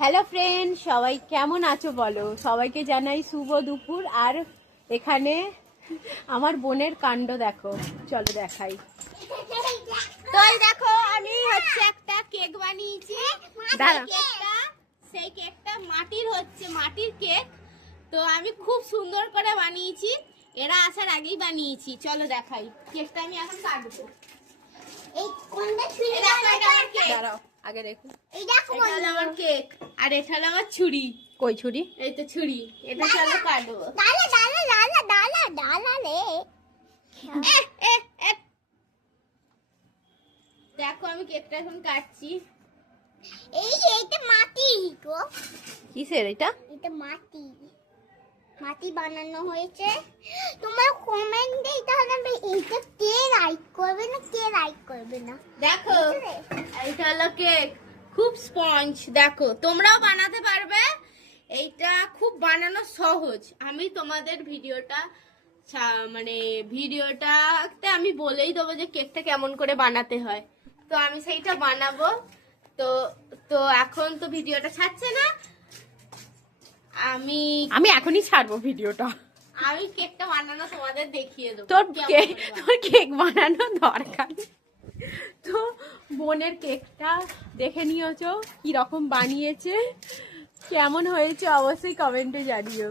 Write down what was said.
Hello friend, সবাই কেমন আছো বলো? সবাইকে জানাই শুভ দুপুর। আর এখানে আমার বোনের কাণ্ড দেখো, চলো দেখাই। তো এই দেখো, আমি হচ্ছে একটা কেক বানিয়েছি। সেই কেকটা মাটির কেক। তো আমি খুব সুন্দর করে বানিয়েছি, এরা আসার আগেই বানিয়েছি। চলো দেখাই কেকটা। আমি এখন কাটবো। এই কোনটা ছুরি? দাঁড়াও, আগে দেখো। এই দেখো, এটা হলো আমার কেক, আর এটা হলো আমার ছুরি। কই ছুরি? এই তো ছুরি। এটা চলো কাটবো। ডালা ডালা ডালা ডালা ডালা রে। দেখো আমি কেকটা এখন কাটছি। এইটা মাটি গো। কিসের এটা? এটা মাটি বানানো হয়েছে। তোমরা কমেন্টে তাহলে এইটা কে লাইক করবে না, কে লাইক করবে না। দেখো এইটা হলো কেক, খুব স্পঞ্জ। দেখো তোমরাও বানাতে পারবে, এইটা খুব বানানো সহজ। আমি তোমাদের ভিডিওটাতে আমি বলেই দেবো যে কেকটা কেমন করে বানাতে হয়। তো আমি সেইটা বানাবো। তো তো এখন তো ভিডিওটা ছাড়ছে না, আমি এখনই ছাড়বো ভিডিওটা। আমি কেকটা বানানো তোমাদের দেখিয়ে দেবো। তোর কেক বানানো দরকার। তো বোনের কেকটা দেখে নিয়েছো কি রকম বানিয়েছে, কেমন হয়েছে অবশ্যই কমেন্টে জানিও।